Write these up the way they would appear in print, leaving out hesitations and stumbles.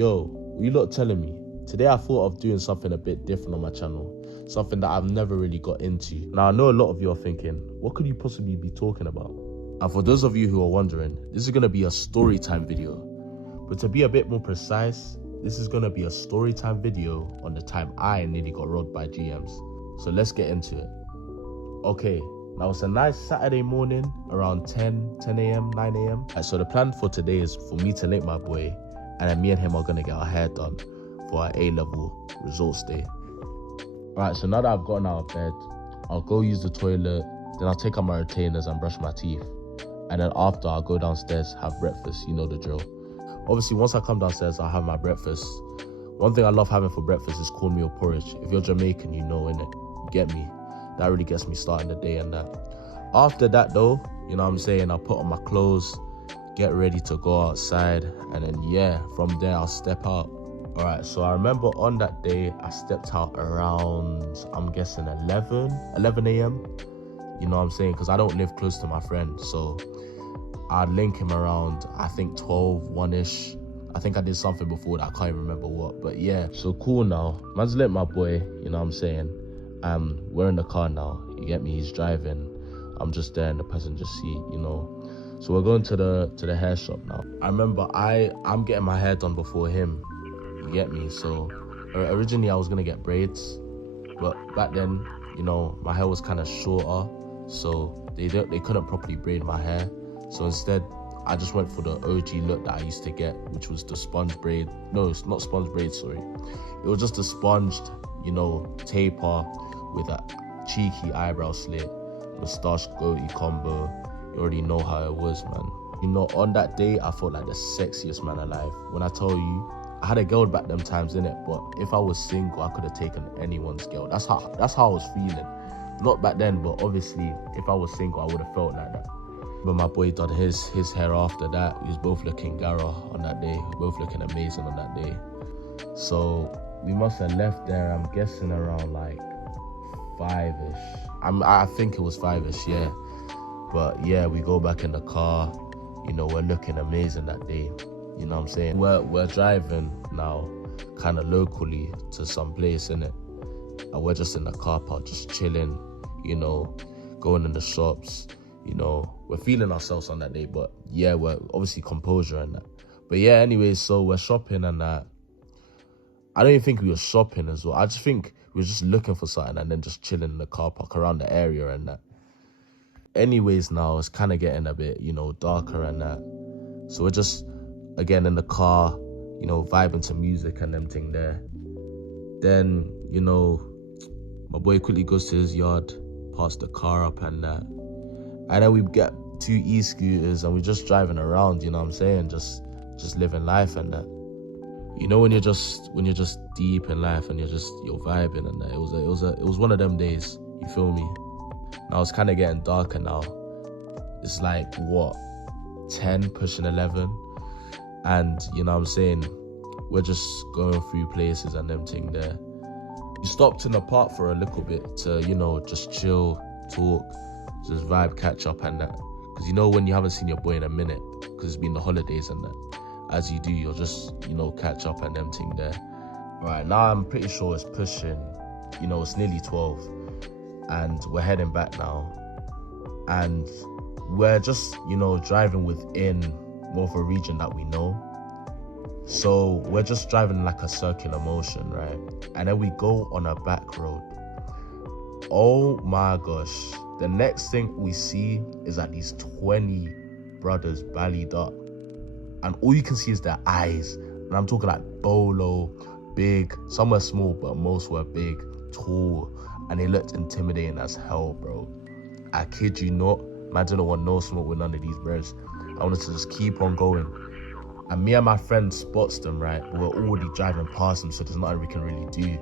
Yo, what you lot telling me? Today I thought of doing something a bit different on my channel. Something that I've never really got into. Now I know a lot of you are thinking, what could you possibly be talking about? And for those of you who are wondering, this is going to be a story time video. But to be a bit more precise, this is going to be a story time video on the time I nearly got robbed by GMs. So let's get into it. Okay, now it's a nice Saturday morning around 10 a.m, 9 a.m. So the plan for today is for me to link my boy, and then me and him are gonna get our hair done for our A-level results day. Alright, so now that I've gotten out of bed, I'll go use the toilet, then I'll take out my retainers and brush my teeth. And then after, I'll go downstairs, have breakfast, you know the drill. Obviously, once I come downstairs, I'll have my breakfast. One thing I love having for breakfast is cornmeal porridge. If you're Jamaican, you know, innit? You get me? That really gets me starting the day and that. After that though, you know what I'm saying, I'll put on my clothes, get ready to go outside, and then yeah, from there I'll step out. Alright, so I remember on that day I stepped out around, I'm guessing 11 a.m. You know what I'm saying, because I don't live close to my friend, so I'd link him around, I think 12, 1ish. I think I did something before that, I can't even remember what, but yeah. So cool now, man's let my boy, you know what I'm saying. We're in the car now, you get me, he's driving. I'm just there in the passenger seat, you know. So we're going to the hair shop now. I remember I'm getting my hair done before him, you get me. So originally I was gonna get braids, but back then, you know, my hair was kind of shorter, so they couldn't properly braid my hair. So instead, I just went for the OG look that I used to get, which was the sponge braid. No, it's not sponge braid, sorry. It was just a sponged, you know, taper with a cheeky eyebrow slit, moustache goatee combo. You already know how it was, man. You know, on that day, I felt like the sexiest man alive. When I tell you, I had a girl back them times, innit? But if I was single, I could have taken anyone's girl. That's how I was feeling. Not back then, but obviously, if I was single, I would have felt like that. But my boy done his hair after that. We was both looking gara on that day. We were both looking amazing on that day. So we must have left there, I'm guessing around like 5ish. I think it was 5ish, yeah. But yeah, we go back in the car. You know, we're looking amazing that day. You know what I'm saying? We're driving now, kind of locally to some place, innit? And we're just in the car park, just chilling, you know, going in the shops. You know, we're feeling ourselves on that day, but yeah, we're obviously composure and that. But yeah, anyways, so we're shopping and that. I don't even think we were shopping as well. I just think we were just looking for something and then just chilling in the car park around the area and that. Anyways, now it's kind of getting a bit, you know, darker and that. So we're just, again, in the car, you know, vibing to music and them thing there. Then, you know, my boy quickly goes to his yard, parks the car up and that. And then we get 2 e-scooters and we're just driving around, you know what I'm saying? Just living life and that. You know, when you're just deep in life and you're vibing and that. It was one of them days, you feel me? Now it's kind of getting darker now. It's like, what, 10 pushing 11? And, you know what I'm saying, we're just going through places and them thing there. We stopped in the park for a little bit to, you know, just chill, talk, just vibe, catch up and that. Because you know when you haven't seen your boy in a minute, because it's been the holidays and that, as you do, you'll just, you know, catch up and them thing there. Right, now I'm pretty sure it's pushing, you know, it's nearly 12. And we're heading back now. And we're just, you know, driving within more of a region that we know. So we're just driving like a circular motion, right? And then we go on a back road. Oh my gosh. The next thing we see is that these 20 brothers ballied up. And all you can see is their eyes. And I'm talking like bolo, big, some were small, but most were big, tall. And they looked intimidating as hell, bro. I kid you not, man didn't want no smoke with none of these bros. I wanted to just keep on going. And me and my friend spots them, right? We're already driving past them, so there's nothing we can really do.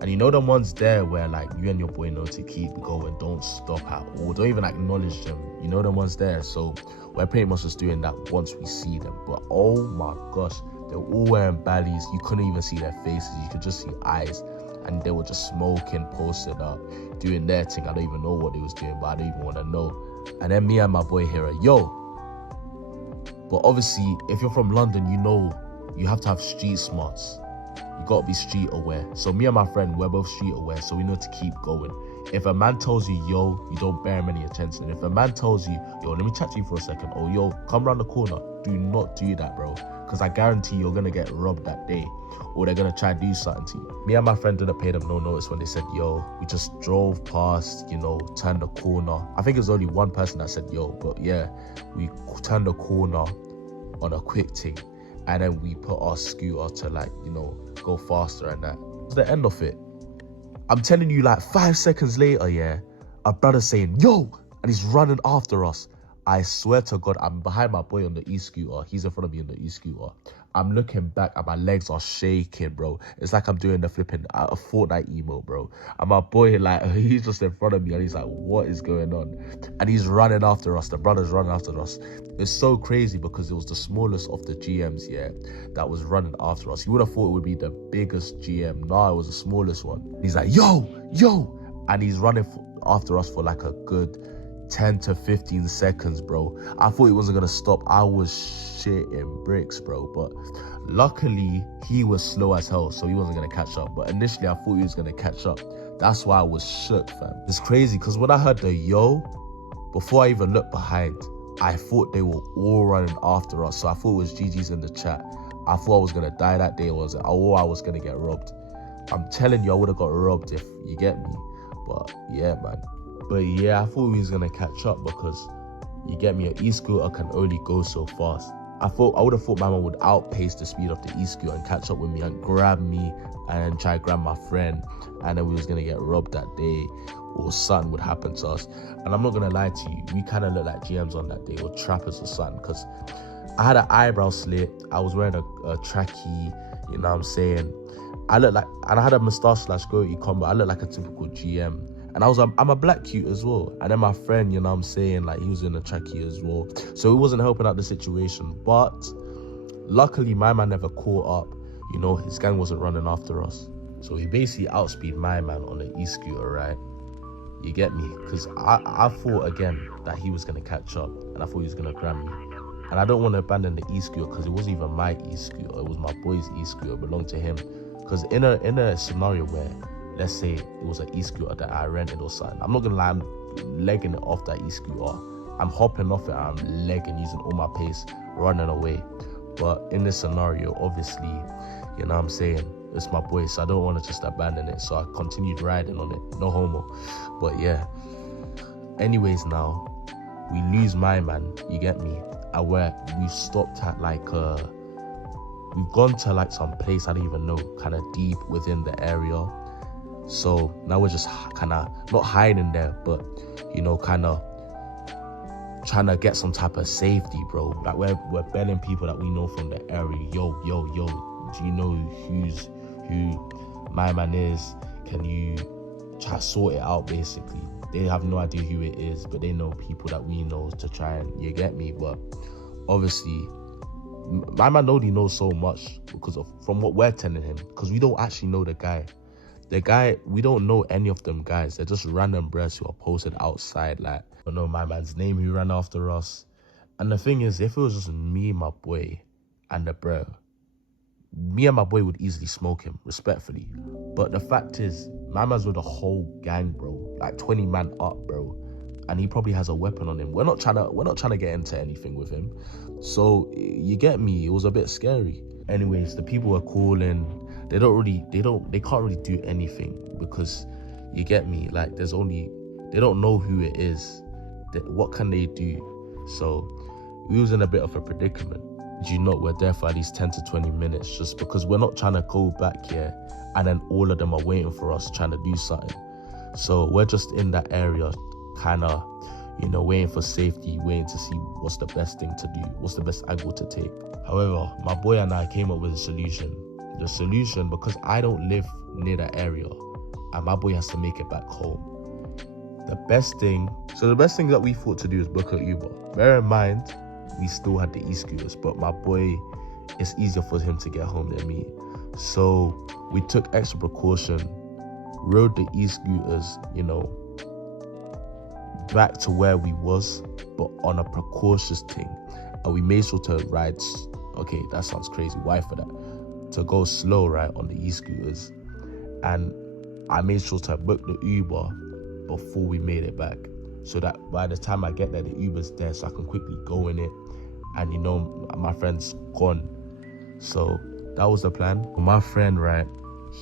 And you know the ones there where like you and your boy know to keep going, don't stop at all, don't even acknowledge them. You know the ones there, so we're pretty much just doing that once we see them. But oh my gosh, they're all wearing ballies. You couldn't even see their faces, you could just see eyes. And they were just smoking, posted up, doing their thing. I don't even know what they was doing, but I don't even want to know. And then me and my boy here are, yo. But obviously, if you're from London, you know you have to have street smarts. You gotta be street aware. So me and my friend, we're both street aware, so we know to keep going. If a man tells you, yo, you don't bear him any attention. If a man tells you, yo, let me chat to you for a second, or yo, come round the corner, do not do that, bro. Because I guarantee you're gonna get robbed that day, or they're gonna try to do something to you. Me and my friend didn't pay them no notice when they said, yo. We just drove past, turned the corner. I think it was only one person that said, yo, but yeah, we turned the corner on a quick thing. And then we put our scooter to go faster and that. That's the end of it. I'm telling you, 5 seconds later, yeah, a brother's saying, yo, and he's running after us. I swear to God, I'm behind my boy on the e-scooter. He's in front of me on the e-scooter. I'm looking back and my legs are shaking, bro. It's like I'm doing the flipping a Fortnite emote, bro. And my boy, he's just in front of me and he's like, what is going on? And he's running after us. The brother's running after us. It's so crazy because it was the smallest of the GMs, yeah, that was running after us. You would have thought it would be the biggest GM. No, it was the smallest one. He's like, yo. And he's running after us for a good 10 to 15 seconds, bro. I thought he wasn't gonna stop. I was shitting bricks, bro. But luckily, he was slow as hell, so he wasn't gonna catch up. But initially, I thought he was gonna catch up. That's why I was shook, fam. It's crazy, because when I heard the yo, before I even looked behind, I thought they were all running after us. So I thought it was GG's in the chat. I thought I was gonna die that day, or I was gonna get robbed. I'm telling you, I would have got robbed if you get me. But yeah, man. But yeah, I thought he was gonna catch up because, you get me, an e-scooter can only go so fast. I would have thought my man would outpace the speed of the e-scooter and catch up with me and grab me and then try to grab my friend, and then we was gonna get robbed that day, or something would happen to us. And I'm not gonna lie to you, we kind of looked like GMs on that day, or trappers or something, because I had an eyebrow slit, I was wearing a trackie, you know what I'm saying? And I had a moustache/goatee combo. I looked like a typical GM. And I'm a black cute as well. And then my friend, you know what I'm saying, he was in a trackie as well. So he wasn't helping out the situation. But luckily, my man never caught up. His gang wasn't running after us. So he basically outspeed my man on the e-scooter, right? You get me? Because I thought, again, that he was going to catch up. And I thought he was going to grab me. And I don't want to abandon the e-scooter because it wasn't even my e-scooter. It was my boy's e-scooter. It belonged to him. Because in a scenario where, let's say it was an e-scooter that I rented or something, I'm not gonna lie, I'm legging it off that e-scooter. I'm hopping off it, I'm legging, using all my pace, running away. But in this scenario, obviously, you know what I'm saying, it's my boy, so I don't want to just abandon it. So I continued riding on it, no homo. But yeah, anyways, now we lose my man, you get me? And we stopped at we've gone to some place I don't even know, kind of deep within the area. So now we're just kind of not hiding there, but kind of trying to get some type of safety, bro. We're belling people that we know from the area. Yo, do you know who my man is? Can you try to sort it out? Basically, they have no idea who it is, but they know people that we know to try and, you get me? But obviously, my man only knows so much from what we're telling him, because we don't actually know the guy. The guy, we don't know any of them guys. They're just random breasts who are posted outside. I don't know my man's name who ran after us. And the thing is, if it was just me, my boy, and the bro, me and my boy would easily smoke him, respectfully. But the fact is, my man's with a whole gang, bro. 20 man up, bro. And he probably has a weapon on him. We're not trying to get into anything with him. So you get me, it was a bit scary. Anyways, the people were calling. They can't really do anything because, you get me, they don't know who it is. What can they do? So we was in a bit of a predicament. We're there for at least 10 to 20 minutes just because we're not trying to go back here and then all of them are waiting for us trying to do something. So we're just in that area kind of, waiting for safety, waiting to see what's the best thing to do, what's the best angle to take. However, my boy and I came up with a solution. The solution, because I don't live near the area and my boy has to make it back home. The best thing that we thought to do is book an Uber. Bear in mind, we still had the e-scooters, but my boy, it's easier for him to get home than me. So we took extra precaution, rode the e-scooters, back to where we was, but on a precautious thing. And we made sure to ride Okay, that sounds crazy. Why for that? To go slow, right, on the e-scooters. And I made sure to book the Uber before we made it back, so that by the time I get there, the Uber's there, so I can quickly go in it. And you know, my friend's gone. So that was the plan. My friend, right,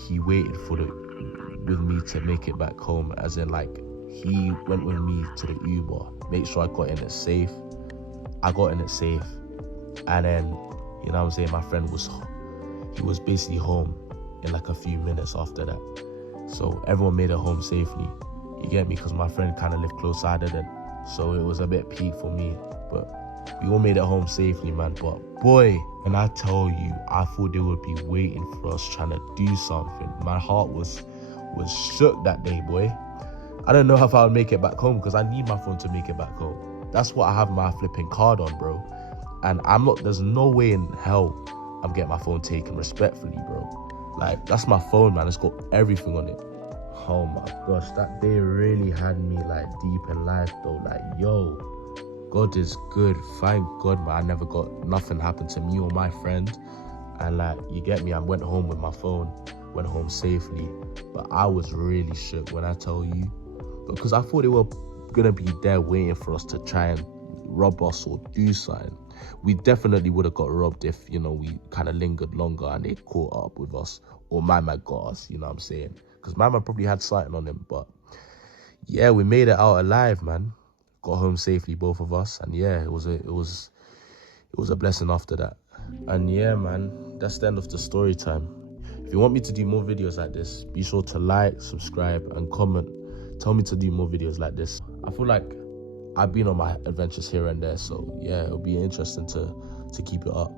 he waited with me to make it back home, as in like, he went with me to the Uber, make sure I got in it safe. I got in it safe. And then, you know what I'm saying, my friend was basically home in like a few minutes after that. So everyone made it home safely. You get me? Because my friend kind of lived close-sided, and so it was a bit peak for me. But we all made it home safely, man. But boy, when I tell you, I thought they would be waiting for us, trying to do something. My heart was shook that day, boy. I don't know if I would make it back home, because I need my phone to make it back home. That's what I have my flipping card on, bro. And there's no way in hell I'm getting my phone taken, respectfully, bro. Like, that's my phone, man. It's got everything on it. Oh my gosh, that day really had me like deep in life though. Like, yo, God is good. Thank God, man. I never got nothing happened to me or my friend. And like, you get me, I went home with my phone, went home safely. But I was really shook when I tell you, because I thought they were gonna be there waiting for us to try and rob us or do something. We definitely would have got robbed if, you know, we kind of lingered longer and they caught up with us, or my man got us, you know what I'm saying? Because my man probably had something on him. But yeah, we made it out alive, man. Got home safely, both of us. And yeah, it was a blessing after that. And yeah, man, that's the end of the story time. If you want me to do more videos like this, be sure to like, subscribe, and comment. Tell me to do more videos like this. I feel like I've been on my adventures here and there, so yeah, it'll be interesting to keep it up.